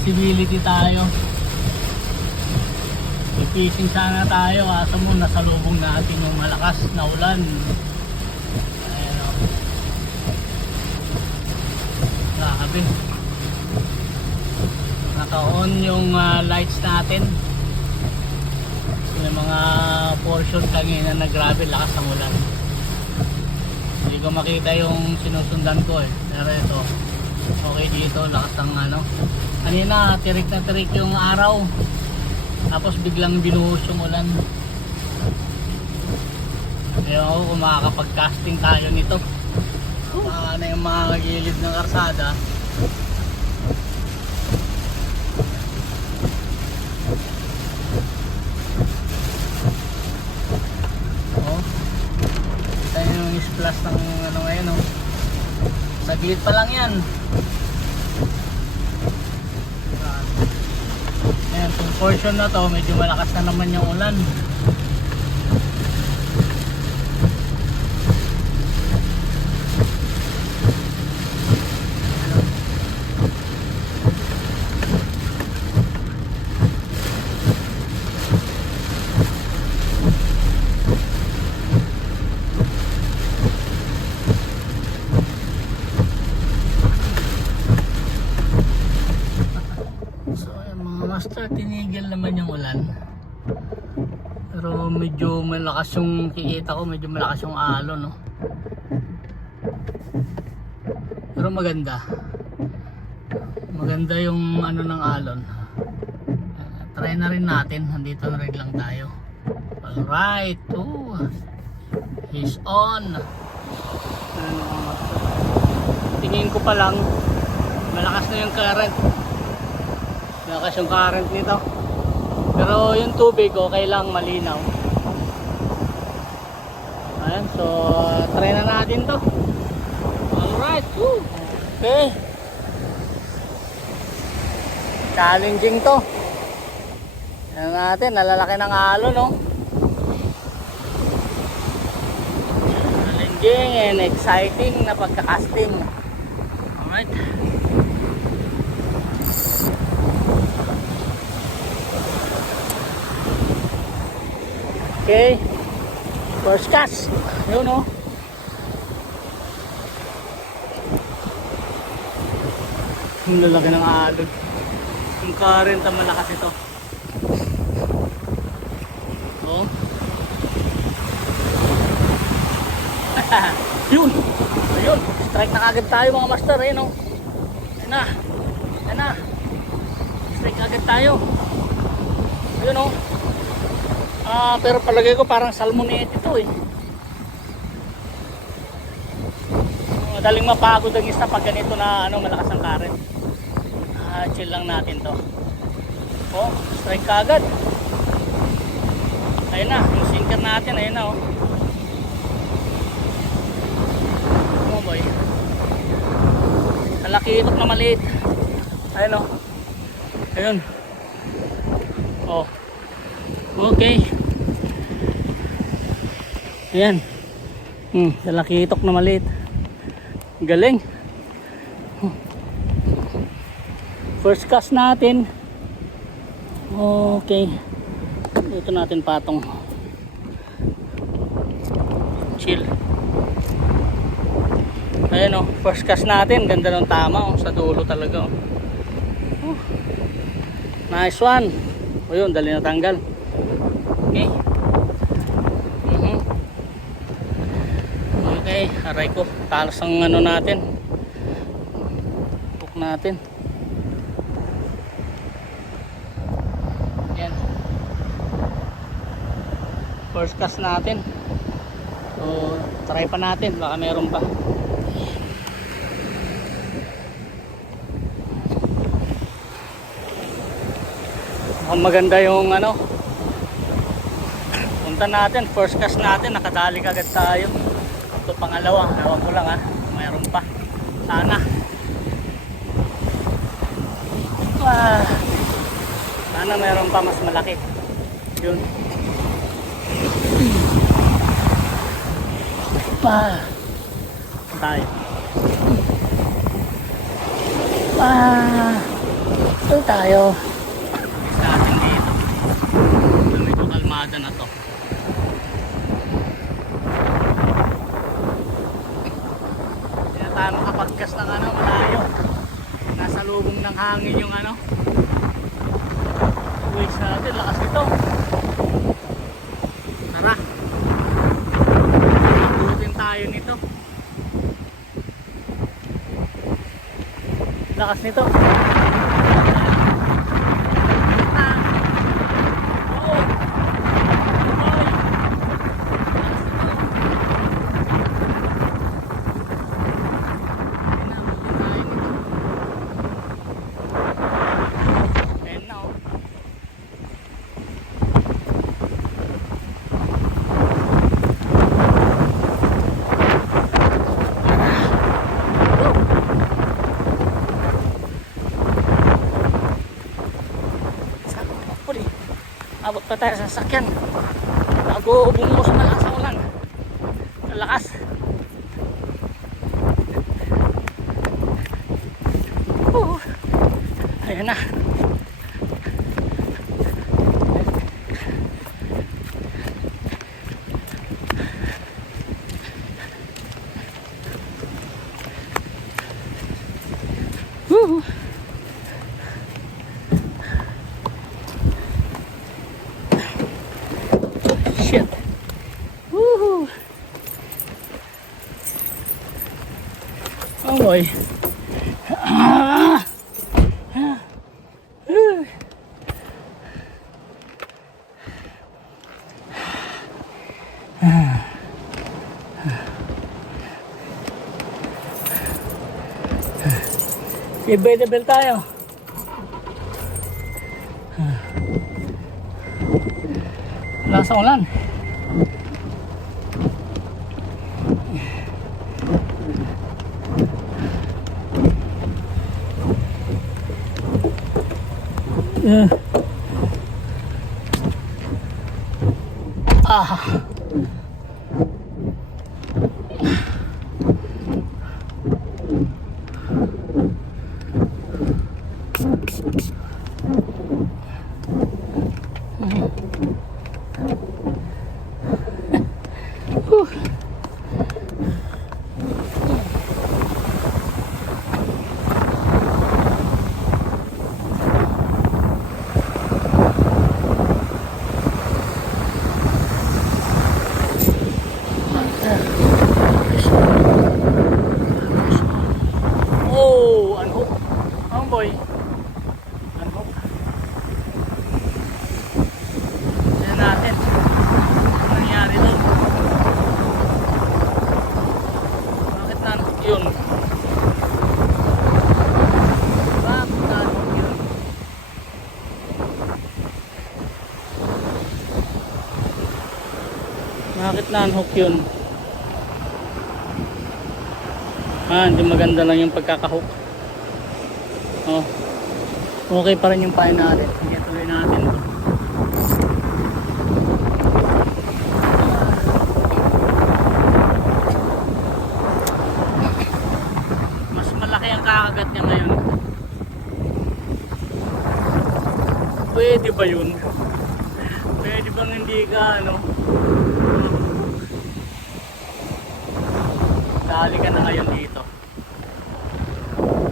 visibility tayo. Fishing sana tayo, kaso mo nasalubong natin yung malakas na ulan. Ayan o. Grabe. Naka-on yung lights natin. Yung mga portion kanina na grabe lakas ng ulan. Hindi ko makita yung sinusundan ko eh. Pero ito, okay dito, lakas ng ano. Kanina, tirik na tirik yung araw. Tapos biglang binuhos yung ulan. Kaya ako kung makakapag-casting tayo nito. Ano yung mga gilid ng karsada. Oh. Ito yung splash ng ano ngayon oh. Saglit pa lang yan. Ayan, itong portion na to medyo malakas na naman yung ulan. Master, tinigil naman yung ulan. Pero medyo malakas yung kikita ko, medyo malakas yung alon, no? Pero maganda. Maganda yung ano ng alon. Try na rin natin, nandito na rin lang tayo. Alright, oh. He's on. Tingin ko pa lang, malakas na yung current. Malakas yung current nito. Pero yung tubig okay lang, malinaw. Ayan, so try na natin to. Alright, woo. Okay. Challenging to. Ayan natin, nalalaki ng alon, no? Challenging and exciting na pagkakasting. Alright. Okay, first cast. Yun o. Ang lalaki ng alon. Yung current ang malakas ito. Oh. Yun. Ayun. Strike na agad tayo mga master. Ayun o. Ayun na. Ayun na. Strike agad tayo. Ayun o. Pero palagay ko parang salmonid ito eh. Madaling mapagod ang isda pag ganito na ano, malakas ang current. Chill lang natin to. Oh, strike kagad. Ayun na, yung sinker natin, ayun na oh. Oh boy. Nalakitok na maliit. Ayun oh. Ayun. Oh. Okay. Ayan. Nalakitok na maliit. Galing. First cast natin. Okay. Ito natin patong. Chill. Ayan o. First cast natin. Ganda ng tama o. Sa dulo talaga o. Nice one. O yun. Dali na tanggal. Okay. Okay, aray ko, talas ang ano natin. Hook natin. Yan. First cast natin. So, try pa natin, baka meron pa. Mukhang maganda yung ano. Punta natin, first cast natin, nakadali kagad tayo. Ito pangalawa, ewan ko lang ha, mayroon pa sana. Sana mayroon pa mas malaki. Yun pa tayo. Ito tayo. Sa atin dito. Medyo kalmada na to. Hindi na tayo makapagkas ng ano, malayo. Nasa lubong ng hangin yung ano. Waves natin, lakas nito. Tara. Ikutin tayo nito. Lakas nito. Abot pa tayo sa sasakyan. Bago bumungos na lang sa ulan. Ang lakas. Ayan na. Woo! Shit. Woohoo. Oh boy. Available tayo. Nasa ulan. Bakit na-unhook yun? Hindi maganda lang yung pagkakahook. Oh. Okay pa rin yung pain natin. Sige, tuloy natin to. Mas malaki ang kakagat niya ngayon. Pwede ba yun? Pwede bang hindi ka ano? Dali ka na ngayon dito.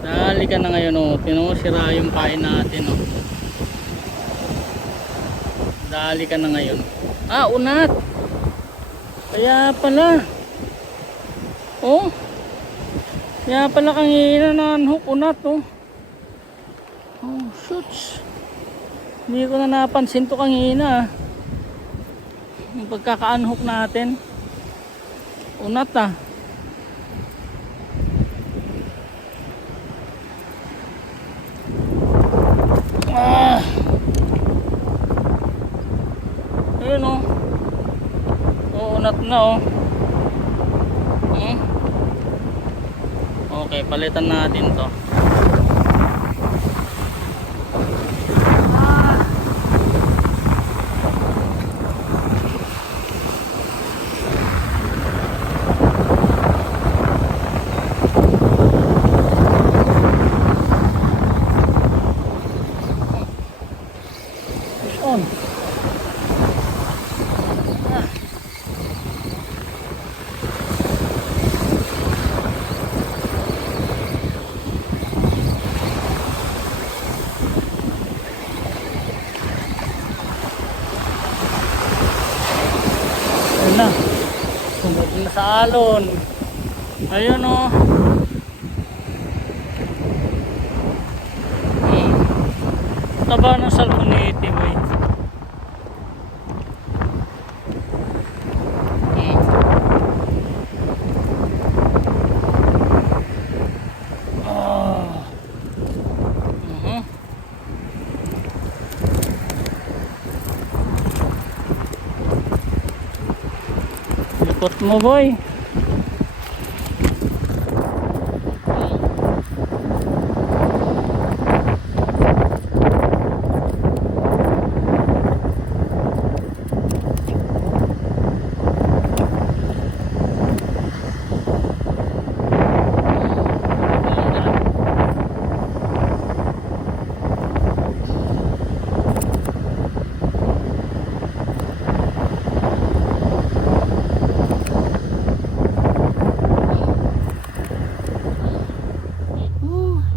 Dali ka na ngayon, oh. Tinusira yung pain natin, oh. Dali ka na ngayon. Unat. Kaya pala. Oh. Kaya pala kang hihina na unhook, unat, oh. Oh, shoots. Hindi ko na napansin to kang hihina, ah. Yung pagkaka-unhook natin. Unat, ah. Ayun, oh. Unat na, oh. Okay, palitan natin to. On. Ayun na. Sunod na sa alon. Ayun o. Taba ng salmonite boy. Likot mo boy.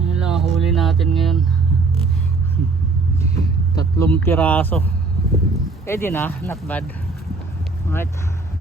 Yun lang ang huli natin ngayon. 3 piraso. Pwede na, not bad. Alright.